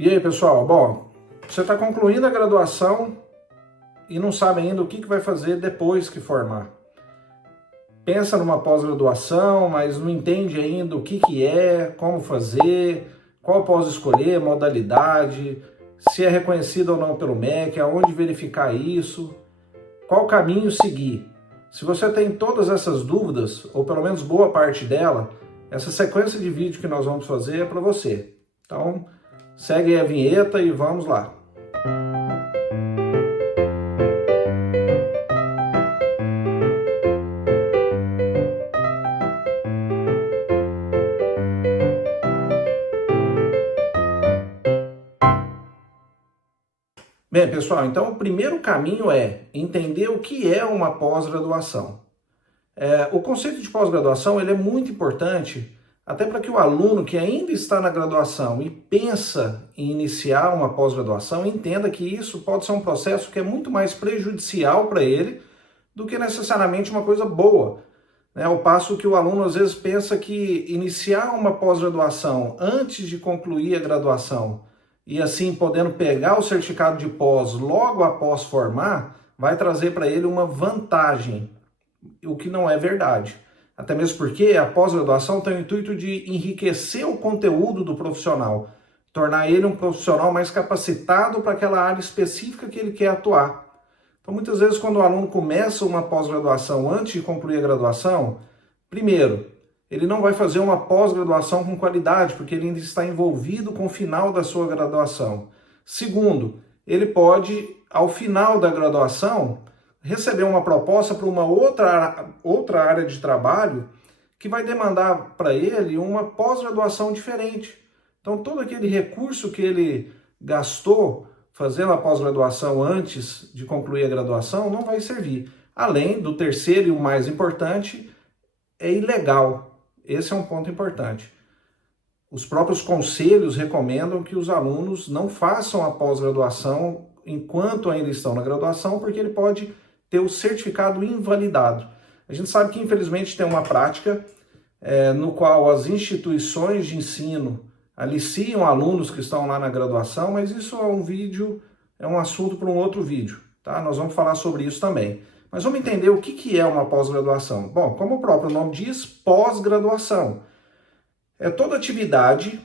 E aí, pessoal? Bom, você está concluindo a graduação e não sabe ainda o que vai fazer depois que formar. Pensa numa pós-graduação, mas não entende ainda o que é, como fazer, qual pós escolher, modalidade, se é reconhecido ou não pelo MEC, aonde verificar isso, qual caminho seguir. Se você tem todas essas dúvidas, ou pelo menos boa parte dela, essa sequência de vídeo que nós vamos fazer é para você. Então, segue aí a vinheta e vamos lá. Bem, pessoal, então o primeiro caminho é entender o que é uma pós-graduação. O conceito de pós-graduação ele é muito importante até para que o aluno que ainda está na graduação e pensa em iniciar uma pós-graduação entenda que isso pode ser um processo que é muito mais prejudicial para ele do que necessariamente uma coisa boa. Ao passo que o aluno às vezes pensa que iniciar uma pós-graduação antes de concluir a graduação e assim podendo pegar o certificado de pós logo após formar, vai trazer para ele uma vantagem, o que não é verdade. Até mesmo porque a pós-graduação tem o intuito de enriquecer o conteúdo do profissional, tornar ele um profissional mais capacitado para aquela área específica que ele quer atuar. Então, muitas vezes, quando o aluno começa uma pós-graduação antes de concluir a graduação, primeiro, ele não vai fazer uma pós-graduação com qualidade, porque ele ainda está envolvido com o final da sua graduação. Segundo, ele pode, ao final da graduação, receber uma proposta para uma outra área de trabalho que vai demandar para ele uma pós-graduação diferente. Então, todo aquele recurso que ele gastou fazendo a pós-graduação antes de concluir a graduação não vai servir. Além do terceiro e o mais importante, é ilegal. Esse é um ponto importante. Os próprios conselhos recomendam que os alunos não façam a pós-graduação enquanto ainda estão na graduação, porque ele pode ter o certificado invalidado. A gente sabe que, infelizmente, tem uma prática no qual as instituições de ensino aliciam alunos que estão lá na graduação, mas isso é um assunto para um outro vídeo, tá? Nós vamos falar sobre isso também. Mas vamos entender o que é uma pós-graduação. Bom, como o próprio nome diz, pós-graduação é toda atividade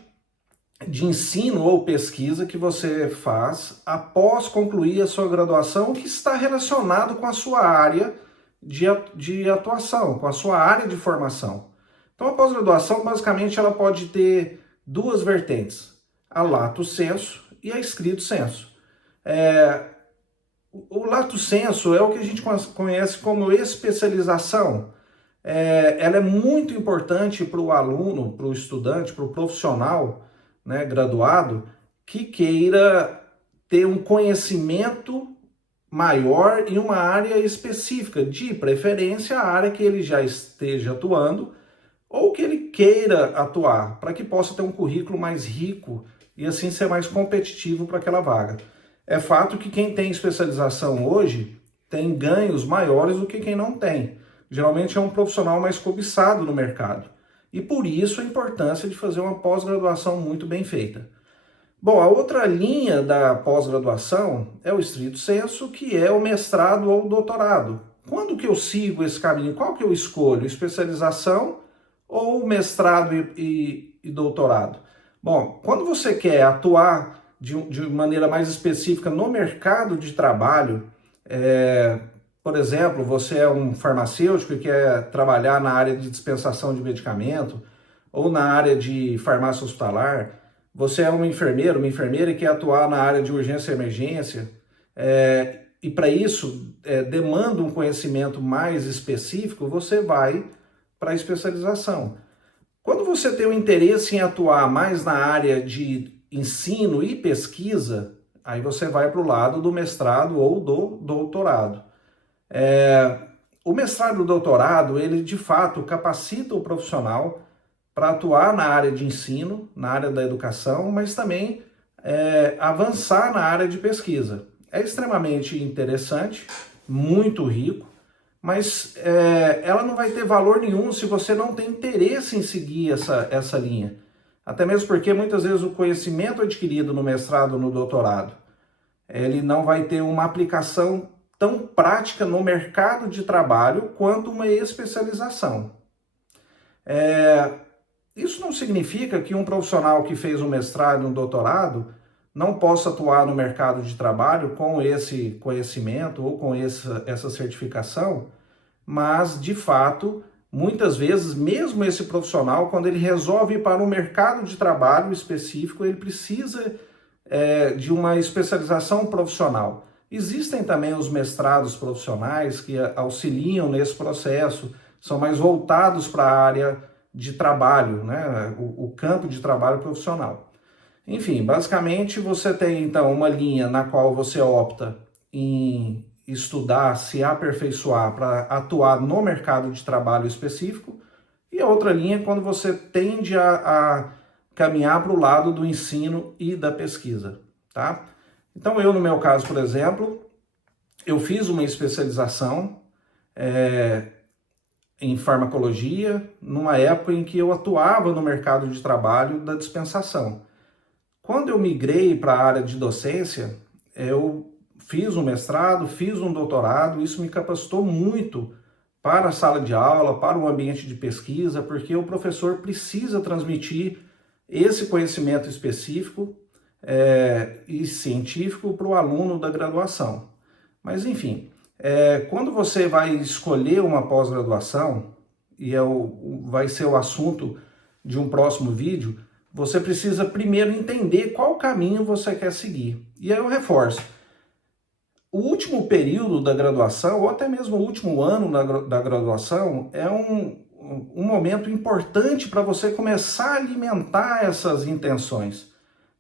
de ensino ou pesquisa que você faz após concluir a sua graduação que está relacionado com a sua área de atuação, com a sua área de formação. Então, a pós-graduação, basicamente, ela pode ter duas vertentes, a lato sensu e a stricto sensu. O lato sensu é o que a gente conhece como especialização. Ela é muito importante para o aluno, para o estudante, para o profissional, né, graduado, que queira ter um conhecimento maior em uma área específica, de preferência a área que ele já esteja atuando ou que ele queira atuar, para que possa ter um currículo mais rico e assim ser mais competitivo para aquela vaga. É fato que quem tem especialização hoje tem ganhos maiores do que quem não tem. Geralmente é um profissional mais cobiçado no mercado. E por isso a importância de fazer uma pós-graduação muito bem feita. Bom, a outra linha da pós-graduação é o stricto sensu, que é o mestrado ou doutorado. Quando que eu sigo esse caminho? Qual que eu escolho? Especialização ou mestrado e doutorado? Bom, quando você quer atuar de maneira mais específica no mercado de trabalho, por exemplo, você é um farmacêutico e quer trabalhar na área de dispensação de medicamento ou na área de farmácia hospitalar, você é um enfermeiro, uma enfermeira e quer atuar na área de urgência e emergência, e para isso demanda um conhecimento mais específico, você vai para a especialização. Quando você tem o interesse em atuar mais na área de ensino e pesquisa, aí você vai para o lado do mestrado ou do doutorado. O mestrado e o doutorado, ele de fato capacita o profissional para atuar na área de ensino, na área da educação, mas também avançar na área de pesquisa. É extremamente interessante, muito rico, mas ela não vai ter valor nenhum se você não tem interesse em seguir essa linha. Até mesmo porque muitas vezes o conhecimento adquirido no mestrado ou no doutorado, ele não vai ter uma aplicação tão prática no mercado de trabalho quanto uma especialização. Isso não significa que um profissional que fez um mestrado e um doutorado não possa atuar no mercado de trabalho com esse conhecimento ou com essa certificação, mas, de fato, muitas vezes, mesmo esse profissional, quando ele resolve ir para um mercado de trabalho específico, ele precisa de uma especialização profissional. Existem também os mestrados profissionais que auxiliam nesse processo, são mais voltados para a área de trabalho, né? O campo de trabalho profissional. Enfim, basicamente você tem então uma linha na qual você opta em estudar, se aperfeiçoar para atuar no mercado de trabalho específico, e a outra linha é quando você tende a caminhar para o lado do ensino e da pesquisa, tá? Então eu, no meu caso, por exemplo, eu fiz uma especialização em farmacologia, numa época em que eu atuava no mercado de trabalho da dispensação. Quando eu migrei para a área de docência, eu fiz um mestrado, fiz um doutorado, isso me capacitou muito para a sala de aula, para o ambiente de pesquisa, porque o professor precisa transmitir esse conhecimento específico e científico para o aluno da graduação. Mas, enfim, quando você vai escolher uma pós-graduação, e vai ser o assunto de um próximo vídeo, você precisa primeiro entender qual caminho você quer seguir. E aí eu reforço, o último período da graduação, ou até mesmo o último ano da graduação, é um momento importante para você começar a alimentar essas intenções,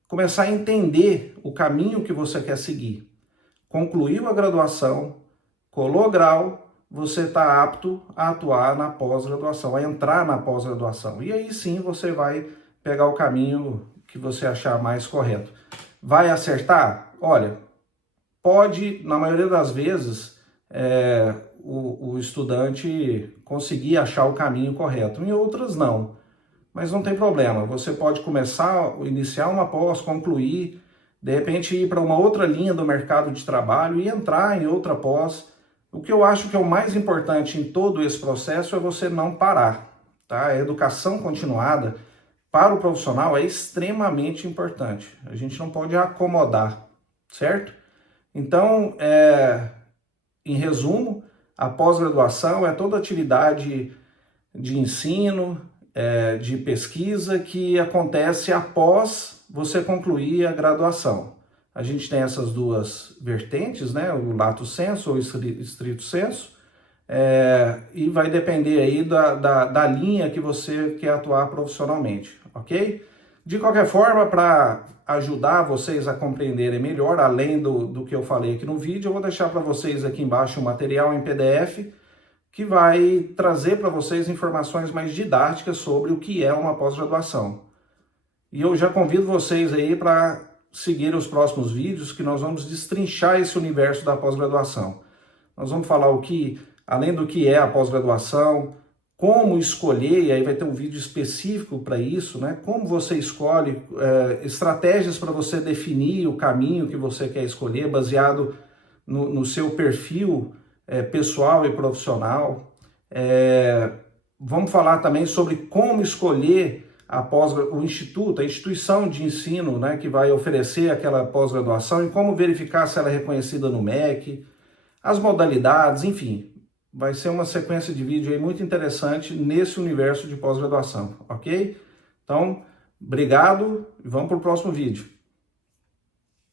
começar a entender o caminho que você quer seguir. Concluiu a graduação, colou grau, você está apto a atuar na pós-graduação, a entrar na pós-graduação. E aí sim você vai pegar o caminho que você achar mais correto. Vai acertar? Olha, pode, na maioria das vezes, o estudante conseguir achar o caminho correto, em outras não. Mas não tem problema, você pode iniciar uma pós, concluir, de repente ir para uma outra linha do mercado de trabalho e entrar em outra pós. O que eu acho que é o mais importante em todo esse processo é você não parar, tá? A educação continuada para o profissional é extremamente importante. A gente não pode acomodar, certo? Então, em resumo, a pós-graduação é toda atividade de ensino, de pesquisa que acontece após você concluir a graduação. A gente tem essas duas vertentes, né? O lato sensu ou estrito sensu, e vai depender aí da linha que você quer atuar profissionalmente, ok? De qualquer forma, para ajudar vocês a compreenderem melhor, além do que eu falei aqui no vídeo, eu vou deixar para vocês aqui embaixo um material em PDF que vai trazer para vocês informações mais didáticas sobre o que é uma pós-graduação. E eu já convido vocês aí para seguir os próximos vídeos, que nós vamos destrinchar esse universo da pós-graduação. Nós vamos falar além do que é a pós-graduação, como escolher, e aí vai ter um vídeo específico para isso, né? Como você escolhe, estratégias para você definir o caminho que você quer escolher, baseado no seu perfil pessoal e profissional. Vamos falar também sobre como escolher o instituto, a instituição de ensino, né, que vai oferecer aquela pós-graduação, e como verificar se ela é reconhecida no MEC, as modalidades, enfim. Vai ser uma sequência de vídeo aí muito interessante nesse universo de pós-graduação, ok? Então, obrigado e vamos para o próximo vídeo.